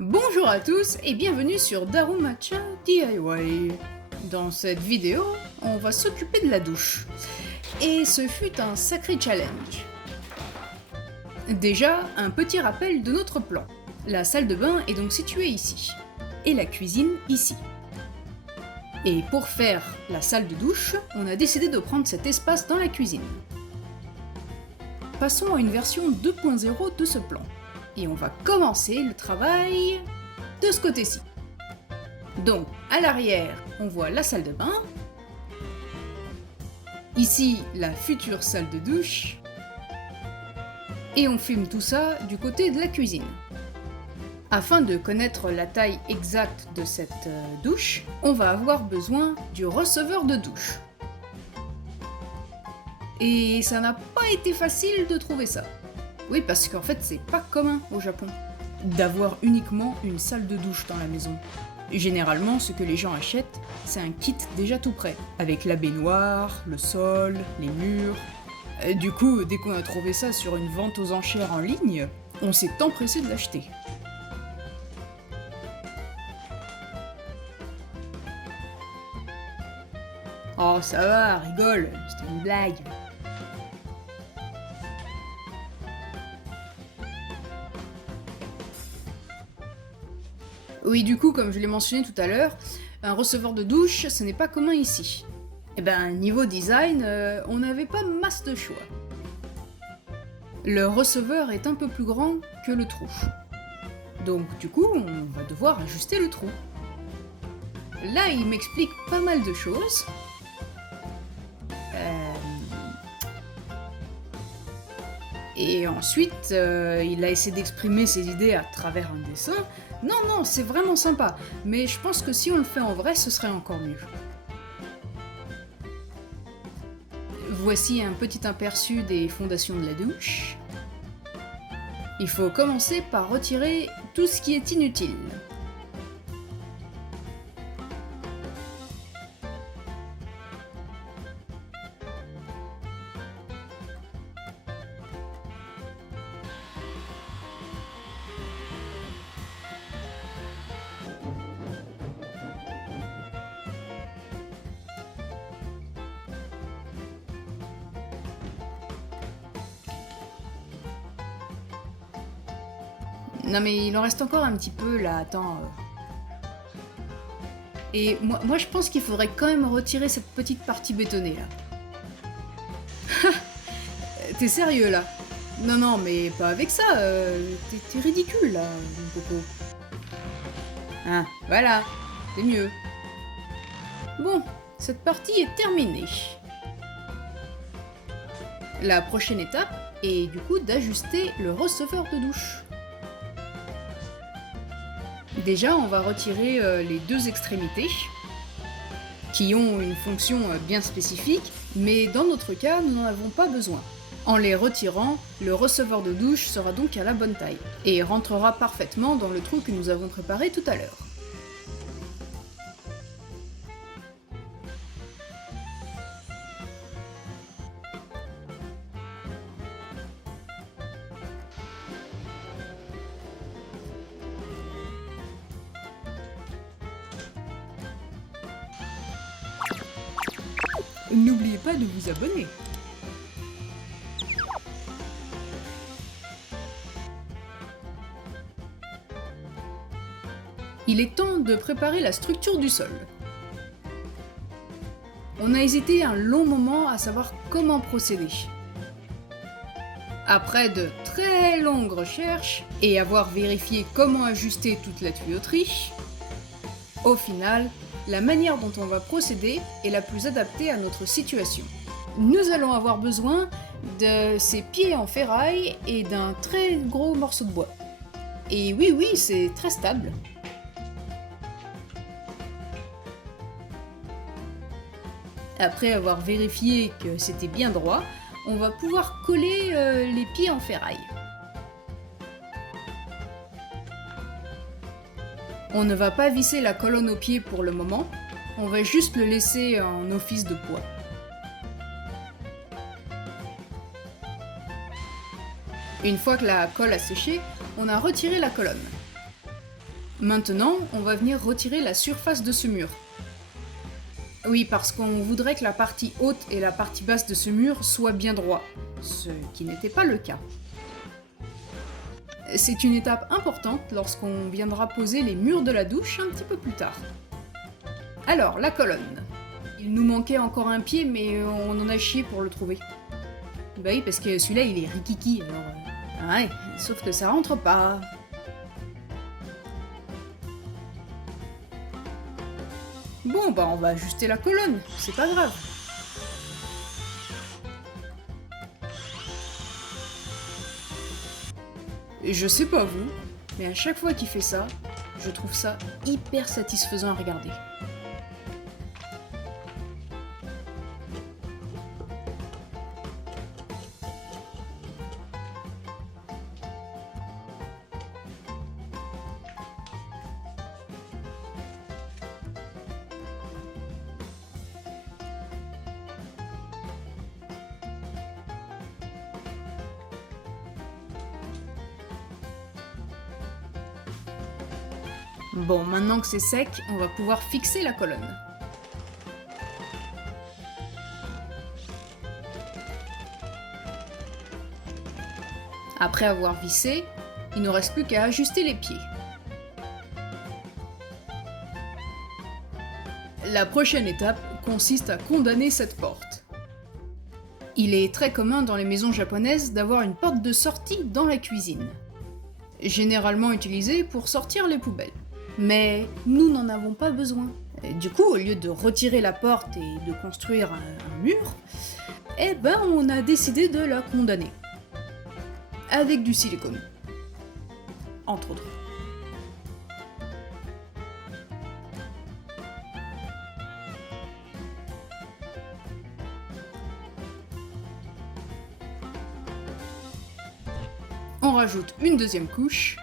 Bonjour à tous et bienvenue sur Darumacha DIY. Dans cette vidéo, on va s'occuper de la douche. Et ce fut un sacré challenge. Déjà, un petit rappel de notre plan. La salle de bain est donc située ici, et la cuisine ici. Et pour faire la salle de douche, on a décidé de prendre cet espace dans la cuisine. Passons à une version 2.0 de ce plan. Et on va commencer le travail de ce côté-ci. Donc, à l'arrière, on voit la salle de bain. Ici, la future salle de douche. Et on filme tout ça du côté de la cuisine. Afin de connaître la taille exacte de cette douche, on va avoir besoin du receveur de douche. Et ça n'a pas été facile de trouver ça. Oui, parce qu'en fait, c'est pas commun au Japon d'avoir uniquement une salle de douche dans la maison. Généralement, ce que les gens achètent, c'est un kit déjà tout prêt, avec la baignoire, le sol, les murs. Du coup, dès qu'on a trouvé ça sur une vente aux enchères en ligne, on s'est empressé de l'acheter. Oh, ça va, rigole, c'était une blague. Oui, du coup, comme je l'ai mentionné tout à l'heure, un receveur de douche, ce n'est pas commun ici. Et ben, niveau design, on n'avait pas masse de choix. Le receveur est un peu plus grand que le trou. Donc du coup, on va devoir ajuster le trou. Là, il m'explique pas mal de choses. Et ensuite, il a essayé d'exprimer ses idées à travers un dessin. Non, c'est vraiment sympa, mais je pense que si on le fait en vrai, ce serait encore mieux. Voici un petit aperçu des fondations de la douche. Il faut commencer par retirer tout ce qui est inutile. Non mais il en reste encore un petit peu là, attends. Et moi je pense qu'il faudrait quand même retirer cette petite partie bétonnée là. T'es sérieux là? Non mais pas avec ça, t'es ridicule là, mon coco. Hein, voilà, c'est mieux. Bon, cette partie est terminée. La prochaine étape est du coup d'ajuster le receveur de douche. Déjà, on va retirer les deux extrémités, qui ont une fonction bien spécifique, mais dans notre cas, nous n'en avons pas besoin. En les retirant, le receveur de douche sera donc à la bonne taille, et rentrera parfaitement dans le trou que nous avons préparé tout à l'heure. N'oubliez pas de vous abonner. Il est temps de préparer la structure du sol. On a hésité un long moment à savoir comment procéder. Après de très longues recherches et avoir vérifié comment ajuster toute la tuyauterie, au final, la manière dont on va procéder est la plus adaptée à notre situation. Nous allons avoir besoin de ces pieds en ferraille et d'un très gros morceau de bois. Et oui, c'est très stable. Après avoir vérifié que c'était bien droit, on va pouvoir coller les pieds en ferraille. On ne va pas visser la colonne au pied pour le moment, on va juste le laisser en office de poids. Une fois que la colle a séché, on a retiré la colonne. Maintenant, on va venir retirer la surface de ce mur. Oui, parce qu'on voudrait que la partie haute et la partie basse de ce mur soient bien droits, ce qui n'était pas le cas. C'est une étape importante lorsqu'on viendra poser les murs de la douche un petit peu plus tard. Alors, la colonne. Il nous manquait encore un pied, mais on en a chié pour le trouver. Bah oui, parce que celui-là, il est rikiki, alors... ouais, sauf que ça rentre pas. Bon, bah on va ajuster la colonne, c'est pas grave. Et je sais pas vous, mais à chaque fois qu'il fait ça, je trouve ça hyper satisfaisant à regarder. Bon, maintenant que c'est sec, on va pouvoir fixer la colonne. Après avoir vissé, il ne nous reste plus qu'à ajuster les pieds. La prochaine étape consiste à condamner cette porte. Il est très commun dans les maisons japonaises d'avoir une porte de sortie dans la cuisine, généralement utilisée pour sortir les poubelles. Mais nous n'en avons pas besoin. Du coup, au lieu de retirer la porte et de construire un mur, eh ben on a décidé de la condamner. Avec du silicone. Entre autres. On rajoute une deuxième couche.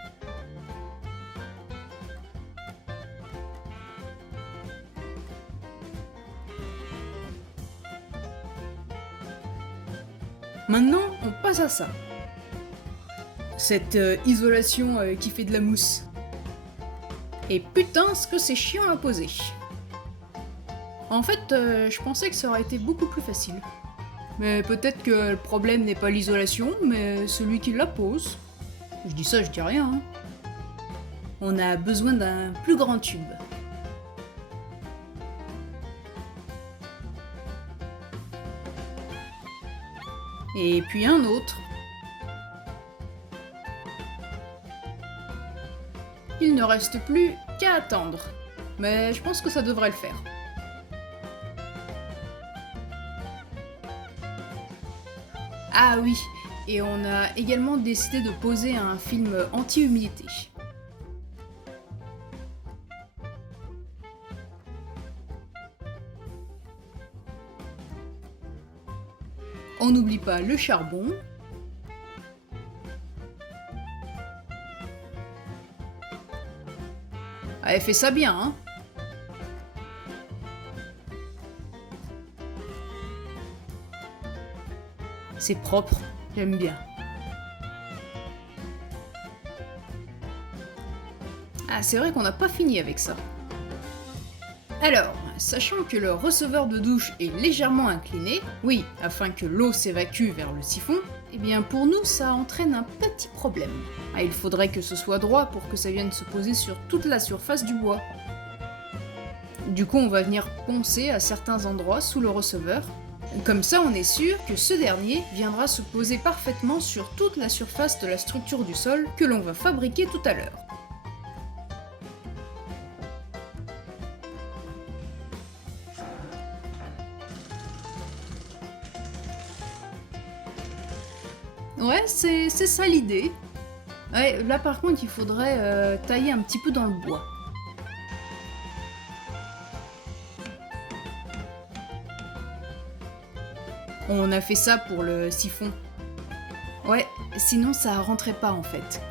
Maintenant, on passe à ça. Cette isolation qui fait de la mousse. Et putain, ce que c'est chiant à poser. En fait, je pensais que ça aurait été beaucoup plus facile. Mais peut-être que le problème n'est pas l'isolation, mais celui qui la pose. Je dis ça, je dis rien. Hein. On a besoin d'un plus grand tube. Et puis un autre. Il ne reste plus qu'à attendre. Mais je pense que ça devrait le faire. Ah oui, et on a également décidé de poser un film anti-humidité. On n'oublie pas le charbon. Ah, elle fait ça bien, hein. C'est propre, j'aime bien. Ah, c'est vrai qu'on n'a pas fini avec ça. Alors, sachant que le receveur de douche est légèrement incliné, oui, afin que l'eau s'évacue vers le siphon, eh bien pour nous ça entraîne un petit problème. Ah, il faudrait que ce soit droit pour que ça vienne se poser sur toute la surface du bois. Du coup on va venir poncer à certains endroits sous le receveur. Comme ça on est sûr que ce dernier viendra se poser parfaitement sur toute la surface de la structure du sol que l'on va fabriquer tout à l'heure. Ouais, c'est ça l'idée. Ouais, là par contre il faudrait tailler un petit peu dans le bois. On a fait ça pour le siphon. Ouais, sinon ça rentrait pas en fait.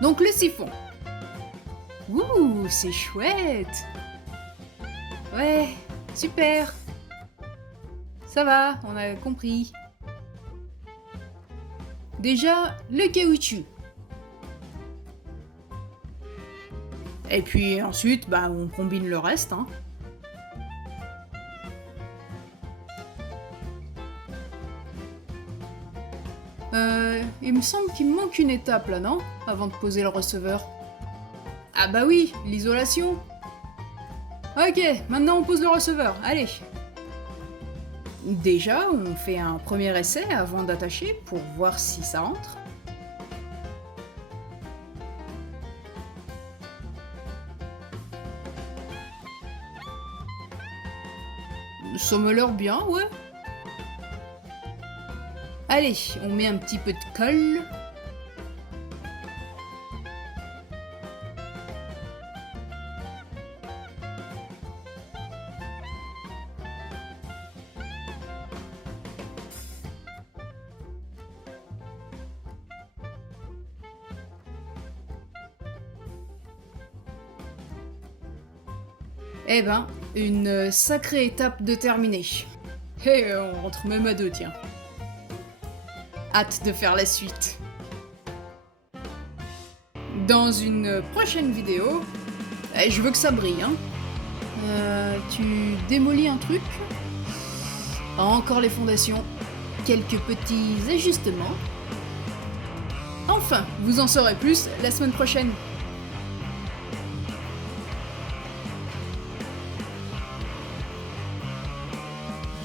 Donc le siphon. Ouh, c'est chouette. Ouais, super. Ça va, on a compris. Déjà, le caoutchouc. Et puis ensuite, bah, on combine le reste, hein. Il me semble qu'il me manque une étape là, non? Avant de poser le receveur. Ah bah oui, l'isolation. Ok, maintenant on pose le receveur, allez. Déjà, on fait un premier essai avant d'attacher pour voir si ça entre. Ça me l'air bien, ouais. Allez, on met un petit peu de colle. Eh ben, une sacrée étape de terminée. Et on rentre même à deux, tiens. Hâte de faire la suite. Dans une prochaine vidéo, je veux que ça brille, hein. Tu démolis un truc. Encore les fondations. Quelques petits ajustements. Enfin, vous en saurez plus la semaine prochaine.